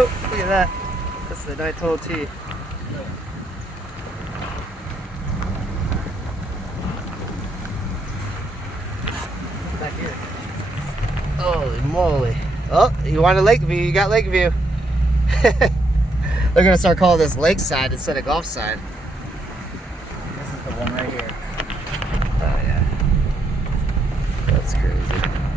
Oh, look at that. That's the night total T. Back here. Holy moly. Oh, you want a lake view? You got lake view. They're gonna start calling this lakeside instead of golf side. This is the one right here. Oh yeah. That's crazy.